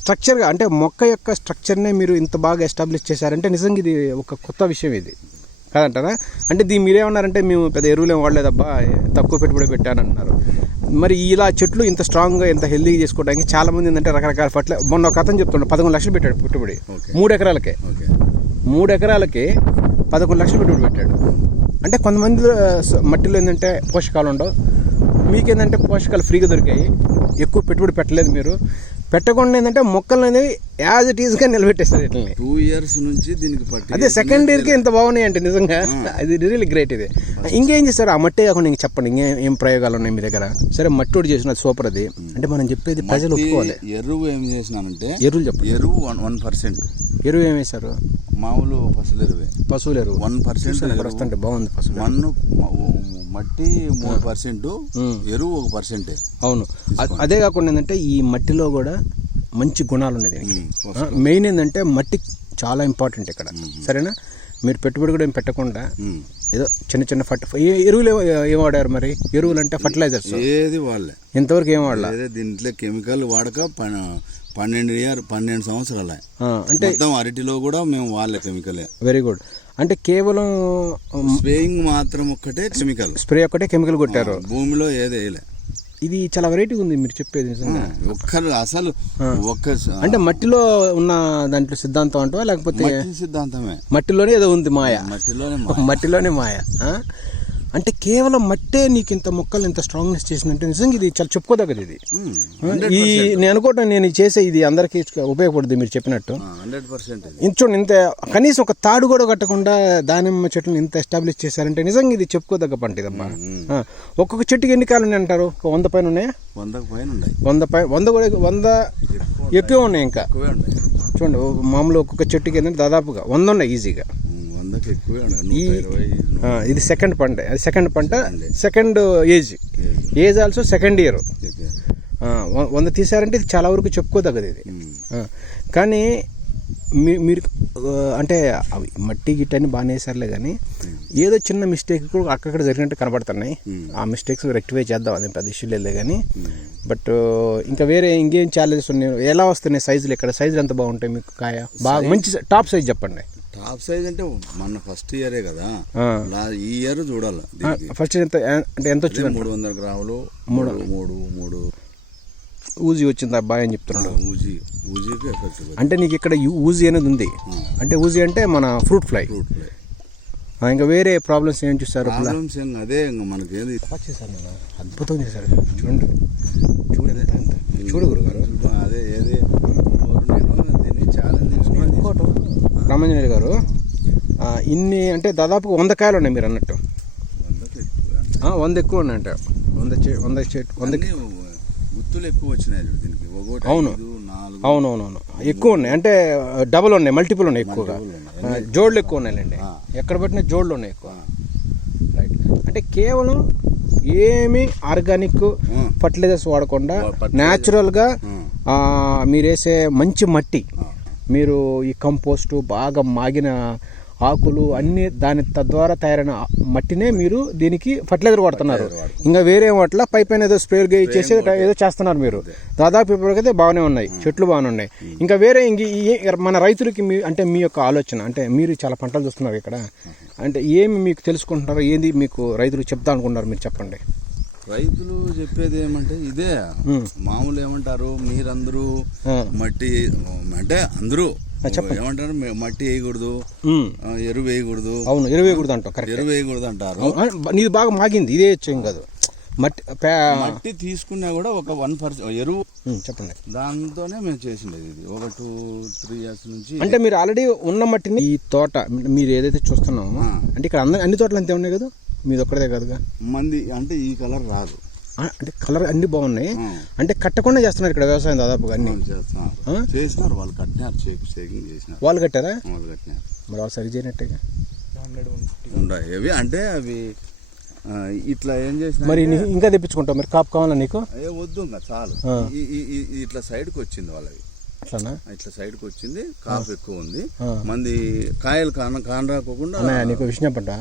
స్ట్రక్చర్గా అంటే మొక్క యొక్క స్ట్రక్చర్నే మీరు ఇంత బాగా ఎస్టాబ్లిష్ చేశారంటే నిజంగా ఇది ఒక కొత్త విషయం ఇది కాదంటారా? అంటే దీన్ని మీరేమన్నారంటే మేము పెద్ద ఎరువులు ఏం వాడలేదబ్బా, తక్కువ పెట్టుబడి పెట్టానంటున్నారు. మరి ఇలా చెట్లు ఇంత స్ట్రాంగ్గా ఇంత హెల్దీగా చేసుకోవడానికి చాలా మంది ఏంటంటే రకరకాల మొన్న ఒక అతను చెప్తుండే 11 లక్షలు పెట్టాడు పెట్టుబడి 3 ఎకరాలకే. 3 ఎకరాలకి 11 లక్షలు పెట్టుబడి పెట్టాడు. అంటే కొంతమంది మట్టిలో ఏంటంటే పోషకాలు ఉండవు, మీకేంటంటే పోషకాలు ఫ్రీగా దొరికాయి, ఎక్కువ పెట్టుబడి పెట్టలేదు. మీరు పెట్టకుండా ఏంటంటే మొక్కలు అనేది యాజ్ ఇట్ ఈస్గా నిలబెట్టేస్తారు వీటిని. 2 years నుంచి దీనికి పట్టి అదే సెకండ్ ఇయర్కి ఎంత బాగున్నాయి అంటే నిజంగా అది రియల్లీ గ్రేట్. ఇది ఇంకేం చేస్తారు ఆ మట్టి కాకుండా ఇంక చెప్పండి, ఇంకేం ప్రయోగాలు ఉన్నాయి మీ దగ్గర? సరే మట్టి ఒకటి చేసినది సూపర్, అది అంటే మనం చెప్పేది ప్రజలు ఒప్పుకోవాలి. ఎరువు ఏం చేసినానంటే ఎరువులు చెప్పండి. ఎరువు 1%. ఎరువు ఏం వేశారు? మామూలు పశువుల ఎరువు 1%. వస్తుంటే బాగుంది. పశువులు మన్ను మట్టి 3%, ఎరువు 1%. అవును, అదే కాకుండా ఏంటంటే ఈ మట్టిలో కూడా మంచి గుణాలు ఉన్నాయి దీనికి. మెయిన్ ఏంటంటే మట్టి చాలా ఇంపార్టెంట్ ఇక్కడ, సరేనా? మీరు పెట్టుబడి కూడా ఏం పెట్టకుండా ఏదో చిన్న ఎరువులు ఏం వాడారు? మరి ఎరువులు అంటే ఫర్టిలైజర్స్ ఏది వాళ్ళే ఇంతవరకు ఏం వాడలే. దీంట్లో కెమికల్ వాడక 12 సంవత్సరాలు. అంటే అరటిలో కూడా మేము వాళ్ళే కెమికలే. Very good. అంటే కేవలం స్ప్రేయింగ్ మాత్రం ఒక్కటే కెమికల్, స్ప్రే ఒక్కటే కెమికల్ కొట్టారు, భూమిలో ఏది వేయలే. ఇది చాలా వెరైటీ ఉంది మీరు చెప్పేది నిజంగా. అసలు అంటే మట్టిలో ఉన్న దాంట్లో సిద్ధాంతం అంటవా లేకపోతే సిద్ధాంతమే? మట్టిలోనే ఏదో ఉంది మాయ, మట్టిలోనే మాయ. అంటే కేవలం మట్టే నీకు ఇంత మొక్కలు ఇంత స్ట్రాంగ్నెస్ చేసిందంటే నిజంగా ఇది చాలా చెప్పుకోదగ్గది. ఇది ఈ నేను అనుకోవటం నేను చేసే ఇది అందరికీ ఉపయోగపడుతుంది మీరు చెప్పినట్టు. 100% చూడండి, ఇంత కనీసం ఒక తాడు కూడా కట్టకుండా దానిమ్మ చెట్లను ఇంత ఎస్టాబ్లిష్ చేశారంటే నిజంగా ఇది చెప్పుకోదగ్గ పంట ఇదమ్మా. ఒక్కొక్క చెట్టుకి ఎన్ని కాయలు ఉన్నాయి అంటారు? 100 పైన ఉన్నాయా? 100 ఎక్కువ ఉన్నాయి. ఇంకా చూడండి మామూలు ఒక్కొక్క చెట్టుకి ఏంటంటే దాదాపుగా 100 ఉన్నాయి ఈజీగా. ఇది సెకండ్ పంట, అది సెకండ్ పంట, second age also second year. 100 తీసారంటే ఇది చాలా వరకు చెప్పుకోదగ్గది ఇది. కానీ మీరు అంటే అవి మట్టి గిట్టని బాగానే వేసారులే, కానీ ఏదో చిన్న మిస్టేక్ కూడా అక్కడ జరిగినట్టు కనబడుతున్నాయి. ఆ మిస్టేక్స్ రెక్టిఫై చేద్దాం, అదేం పెద్ద ఇష్యూ లేదు. కానీ బట్ ఇంకా వేరే ఇంకేం ఛాలెంజెస్ ఉన్నాయి? ఎలా వస్తున్నాయి సైజులు? ఇక్కడ సైజులు ఎంత బాగుంటాయి మీకు? కాయ బాగా మంచి టాప్ సైజ్ చెప్పండి. టాప్ సైజ్ అంటే మన ఫస్ట్ ఇయరే కదా, ఈ ఇయర్ చూడాలి. ఫస్ట్ ఎంత అంటే ఎంత వచ్చింది? 300 గ్రాములు, 3 ఊజీ వచ్చింది అబ్బాయి అని చెప్తున్నాడు. ఊజీకి ఎఫెక్ట్ అంటే నీకు ఇక్కడ ఊజీ అనేది ఉంది. అంటే ఊజీ అంటే మన ఫ్రూట్ ఫ్లై. ఇంకా వేరే ప్రాబ్లమ్స్ ఏం చూస్తారు? అదే మనకేది చేశారు నేను, అద్భుతం చేశారు. చూడండి చూడు గురుగారు. అదే ఏది నేను దీన్ని ఛాలెంజ్ తీసుకుని రామాంజనేయులు గారు ఇన్ని అంటే దాదాపు 100 కాయలు ఉన్నాయి మీరు అన్నట్టు. 100 ఎక్కువ ఉన్నాయంట. 100 గుత్తులు ఎక్కువ వచ్చినాయి దీనికి. అవును అవునవునవును ఎక్కువ ఉన్నాయి. అంటే డబుల్ ఉన్నాయి, మల్టిపుల్ ఉన్నాయి, ఎక్కువగా జోడ్లు ఎక్కువ ఉన్నాయండి. ఎక్కడ పెట్టినా జోడ్లు ఉన్నాయి ఎక్కువ. రైట్. అంటే కేవలం ఏమి ఆర్గానిక్ ఫర్టిలైజర్స్ వాడకుండా న్యాచురల్గా మీరు వేసే మంచి మట్టి, మీరు ఈ కంపోస్టు బాగా మాగిన ఆకులు అన్ని దాని తద్వారా తయారైన మట్టినే మీరు దీనికి ఫర్టిలైజర్ వాడుతున్నారు. ఇంకా వేరే వాటిలో పైన ఏదో స్ప్రే చేసి ఏదో చేస్తున్నారు మీరు. దాదాపు ఇప్పటికైతే బాగానే ఉన్నాయి, చెట్లు బాగానే ఉన్నాయి. ఇంకా వేరే మన రైతులకి అంటే మీ యొక్క ఆలోచన, అంటే మీరు చాలా పంటలు చూస్తున్నారు ఇక్కడ, అంటే ఏమి మీకు తెలుసుకుంటున్నారో, ఏంది మీకు రైతులు చెప్తా అనుకుంటున్నారు మీరు చెప్పండి. రైతులు చెప్పేది ఏమంటే ఇదే మామూలు ఏమంటారు, మీరందరూ మట్టి అంటే అందరూ ఏమంటారు, మట్టి వేయకూడదు, ఎరువు వేయకూడదు. అవును, ఎరువు వేయకూడదు అంటారు. ఎరువు వేయకూడదు అంటారు. నీది బాగా మాగింది, ఇదే ఏం కాదు. మట్టి తీసుకున్నా కూడా ఒక 1% ఎరువు చెప్పండి. దాంతోనే మేము చేసిండేది ఇది ఒక 2-3 years నుంచి. అంటే మీరు ఆల్రెడీ ఉన్న మట్టిని ఈ తోట మీరు ఏదైతే చూస్తున్నామో, అంటే ఇక్కడ అన్ని తోటలు అంతే ఉన్నాయి కదా, మీది ఒక్కడే కాదుగా. మంది అంటే ఈ కలర్ రాదు, అంటే కలర్ అన్ని బాగున్నాయి. అంటే కట్టకుండా చేస్తున్నారు ఇక్కడ వ్యవసాయం దాదాపుగా అన్ని చేస్తున్నారు. వాళ్ళు కట్టినారు, షేకింగ్ చేసినారు. వాళ్ళు కట్టారా? వాళ్ళు కట్టినారు. మరి వాళ్ళు సరి చేయనట్టుగా ఉండవి అంటే అవి ఇట్లా ఏం చేసిన. మరి ఇంకా తెప్పించుకుంటావు మీరు? కాపు కావాలా నీకు? వద్దు ఇంకా చాలు. ఇట్లా సైడ్కి వచ్చింది వాళ్ళవి, అట్లానా? ఇట్లా సైడ్కి వచ్చింది, కాపు ఎక్కువ ఉంది. మంది కాయలు కానరాకోకుండా. నీకు విషయం చెప్పంట,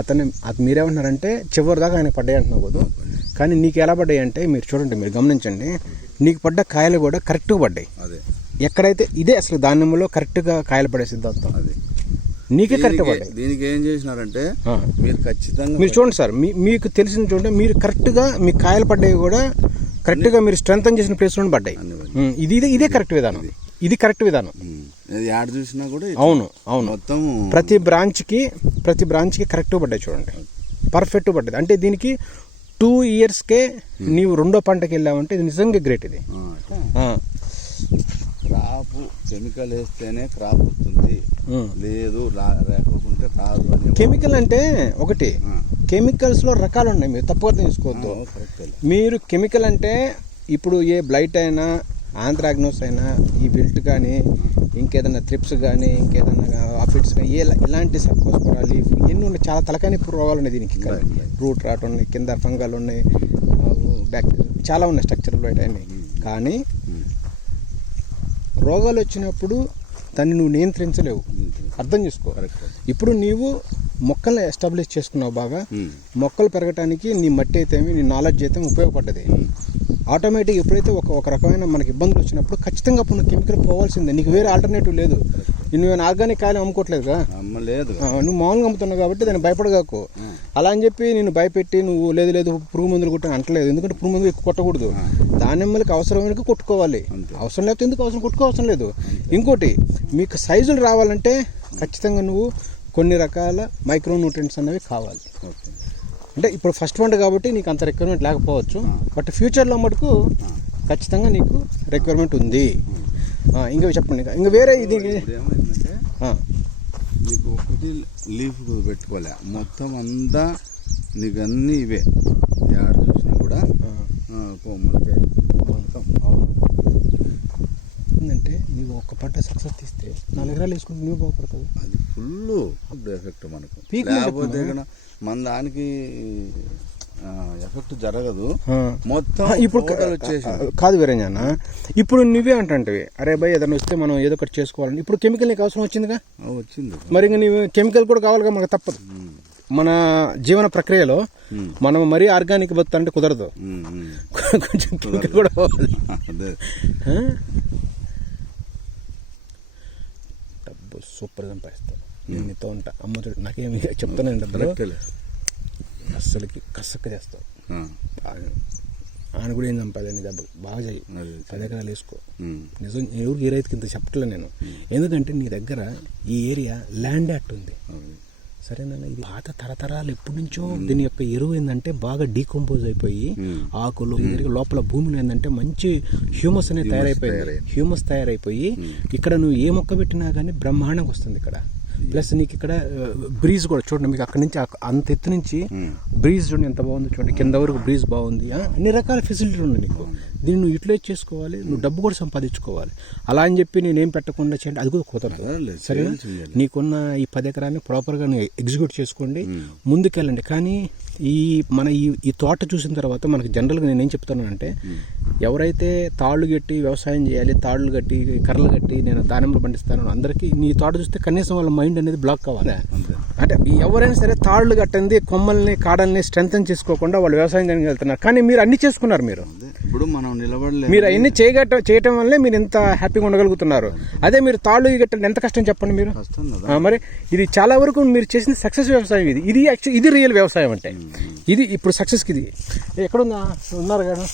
అతను మీరేమంటున్నారంటే చివరి దాకా ఆయన పడ్డాయి అంటున్నావు కదా, కానీ నీకు ఎలా పడ్డాయి అంటే మీరు చూడండి, మీరు గమనించండి, నీకు పడ్డ కాయలు కూడా కరెక్ట్గా పడ్డాయి. అదే ఎక్కడైతే ఇదే అసలు దానిమ్మలో కరెక్ట్గా కాయలు పడే సిద్ధాంతం అది నీకే కరెక్ట్ పడ్డాయి. దీనికి ఏం చేసినారంటే మీరు ఖచ్చితంగా మీరు చూడండి సార్, మీకు తెలిసిన చూడండి, మీరు కరెక్ట్గా మీ కాయలు పడ్డాయి కూడా కరెక్ట్గా మీరు స్ట్రెంగ్ చేసిన ప్లేస్లో పడ్డాయి. ఇదే కరెక్ట్ విధానం, ఇది కరెక్ట్ విధానం. యాడ్ చూసినా కూడా అవును అవును, మొత్తం ప్రతి బ్రాంచ్కి కరెక్ట్గా పడ్డాయి. చూడండి, పర్ఫెక్ట్ పడ్డది. అంటే దీనికి 2 yearsకే నీవు రెండో పంటకి వెళ్ళావంటే ఇది నిజంగా గ్రేట్. ఇది క్రాప్ కెమికల్ వేస్తేనే క్రాప్ వస్తుంది, లేదు లేకపోతే రాదు అని. కెమికల్ అంటే ఒకటి, కెమికల్స్ లో రకాలు ఉన్నాయి, మీరు తప్పుగా అర్థం చేసుకోవద్దు. మీరు కెమికల్ అంటే ఇప్పుడు ఏ బ్లైట్ అయినా, ఆంథ్రాగ్నోస్ అయినా, ఈ విల్ట్ కానీ, ఇంకేదైనా థ్రిప్స్ కానీ, ఇంకేదైనా ఆఫిడ్స్ కానీ, ఇలాంటి సబ్కోస్పోరా లీఫ్ ఎన్ని ఉన్నాయి, చాలా తలకాని రోగాలు ఉన్నాయి దీనికి. రూట్ రాట్ ఉన్నాయి, కింద ఫంగాలు ఉన్నాయి, బ్యాక్టీరియా చాలా ఉన్నాయి, స్ట్రక్చరల్ బ్లైట్ అయినాయి. కానీ రోగాలు వచ్చినప్పుడు దాన్ని నువ్వు నియంత్రించలేవు, అర్థం చేసుకో. ఇప్పుడు నీవు మొక్కల్ని ఎస్టాబ్లిష్ చేసుకున్నావు బాగా, మొక్కలు పెరగటానికి నీ మట్టి అయితే నీ నాలెడ్జ్ అయితే ఉపయోగపడ్డది. ఆటోమేటిక్ ఎప్పుడైతే ఒక రకమైన మనకి ఇబ్బందులు వచ్చినప్పుడు ఖచ్చితంగా అప్పుడు నువ్వు కెమికల్ పోవాల్సిందే, నీకు వేరే ఆల్టర్నేటివ్ లేదు. నువ్వు ఆర్గానిక్ కాయలు అమ్ముకోవట్లేదుగా, నువ్వు మామూలుగా అమ్ముతున్నావు కాబట్టి దాన్ని భయపడగాకు. అలా అని చెప్పి నేను భయపెట్టి నువ్వు లేదు పురుగు మందులు కొట్టని అంటలేదు, ఎందుకంటే పురుగు మందులు ఎక్కువ కొట్టకూడదు. దానిమ్మలకి అవసరమైన కొట్టుకోవాలి, అవసరం లేకపోతే ఎందుకు కొట్టుకోవసరం లేదు. ఇంకోటి, మీకు సైజులు రావాలంటే ఖచ్చితంగా నువ్వు కొన్ని రకాల మైక్రో న్యూట్రియంట్స్ అనేవి కావాలి. అంటే ఇప్పుడు ఫస్ట్ పంట కాబట్టి నీకు అంత రిక్వైర్మెంట్ లేకపోవచ్చు, బట్ ఫ్యూచర్లో మటుకు ఖచ్చితంగా నీకు రిక్వైర్మెంట్ ఉంది. ఇంకా చెప్పండి, ఇంకా వేరే ఇది ఏమైందంటే నీకు ఒకటి లీఫ్ పెట్టుకోలే, మొత్తం అంతా నీకు అన్నీ ఇవే యాడ్ చూసినా కూడా కొమ్మలకే మొత్తం. ఏంటంటే నీకు ఒక్క పంట సక్సెస్ తీస్తే 4 ఎకరాలు వేసుకుంటే నువ్వు బాగుపడుతుంది. అది ఫుల్ ఎఫెక్ట్ మనకు, లేకపోతే మన దానికి ఎఫెక్ట్ జరగదు మొత్తం. ఇప్పుడు కాదు వీరంజన్న, ఇప్పుడు నువ్వే అంటాంటివి, అరే భయ్ ఏదైనా వస్తే మనం ఏదో ఒకటి చేసుకోవాలని. ఇప్పుడు కెమికల్ నీకు అవసరం వచ్చిందిగా, వచ్చింది. మరి ఇంకా నీవు కెమికల్ కూడా కావాలిగా, మనకు తప్పదు. మన జీవన ప్రక్రియలో మనం మరీ ఆర్గానిక్ బతుంటే కుదరదు, కొంచెం కెమికల్ కూడా కావాలి. డబ్బు సూపర్ సంపాదిస్తాను నేను నీతో ఉంటా, అమ్మ నాకేమి చెప్తానండి, అసలుకి కసక్క చేస్తావు బాగా. ఆయన కూడా ఏం చంపాలని దెబ్బ బాగా చేయి, అది 10 ఎకరాలు వేసుకో. ఉమ్. నిజం ఎవరికి ఏ రైతుకి ఇంత చెప్పట్లే నేను, ఎందుకంటే నీ దగ్గర ఈ ఏరియా ల్యాండ్ యాక్ట్ ఉంది, అవును. సరేనా? ఇది పాత తరతరాలు ఎప్పటి నుంచో దీని యొక్క ఎరువు ఏంటంటే బాగా డీకంపోజ్ అయిపోయి ఆకులు లోపల భూమిలో ఏంటంటే మంచి హ్యూమస్ అనేది తయారైపోయింది. హ్యూమస్ తయారైపోయి ఇక్కడ నువ్వు ఏ మొక్క పెట్టినా కానీ బ్రహ్మాండంగా వస్తుంది ఇక్కడ. ప్లస్ నీకు ఇక్కడ బ్రీజ్ కూడా చూడండి, మీకు అక్కడ నుంచి అంత ఎత్తు నుంచి బ్రీజ్ చూడండి ఎంత బాగుంది, చూడండి కింద వరకు బ్రీజ్ బాగుంది. అన్ని రకాల ఫెసిలిటీలు ఉన్నాయి నీకు, దీన్ని నువ్వు యూటిలైజ్ చేసుకోవాలి, నువ్వు డబ్బు కూడా సంపాదించుకోవాలి. అలా అని చెప్పి నేనేం పెట్టకుండా చేయండి, అది కూడా కుదరదు, సరేనా? నీకున్న ఈ 10 ఎకరాన్ని ప్రాపర్గా నువ్వు ఎగ్జిక్యూట్ చేసుకోండి, ముందుకెళ్ళండి. కానీ ఈ తోట చూసిన తర్వాత మనకు జనరల్గా నేనేం చెప్తానంటే, ఎవరైతే తాళ్ళు కట్టి వ్యవసాయం చేయాలి, తాళ్ళు కట్టి కర్రలు కట్టి నేను దానిమ్మలు పండిస్తాను అందరికీ నీ తోట చూస్తే కనీసం వాళ్ళ మైండ్ అనేది బ్లాక్ కావాలి. అంటే ఎవరైనా సరే తాళ్ళు కట్టండి, కొమ్మల్ని కాడల్ని స్ట్రెంథన్ చేసుకోకుండా వాళ్ళు వ్యవసాయం చేయడానికి వెళ్తున్నారు. కానీ మీరు అన్ని చేసుకున్నారు, ఇప్పుడు మనం నిలబడలేదు, మీరు అవన్నీ చేయటం వల్లే మీరు ఎంత హ్యాపీగా ఉండగలుగుతున్నారు. అదే మీరు తాళ్ళు కట్టండి ఎంత కష్టం చెప్పండి మీరు. మరి ఇది చాలా వరకు మీరు చేసిన సక్సెస్ వ్యవసాయం, ఇది యాక్చువల్లీ ఇది రియల్ వ్యవసాయం అంటే. ఇది ఇప్పుడు సక్సెస్కి ఇది ఎక్కడుందా ఉన్నారు కదా.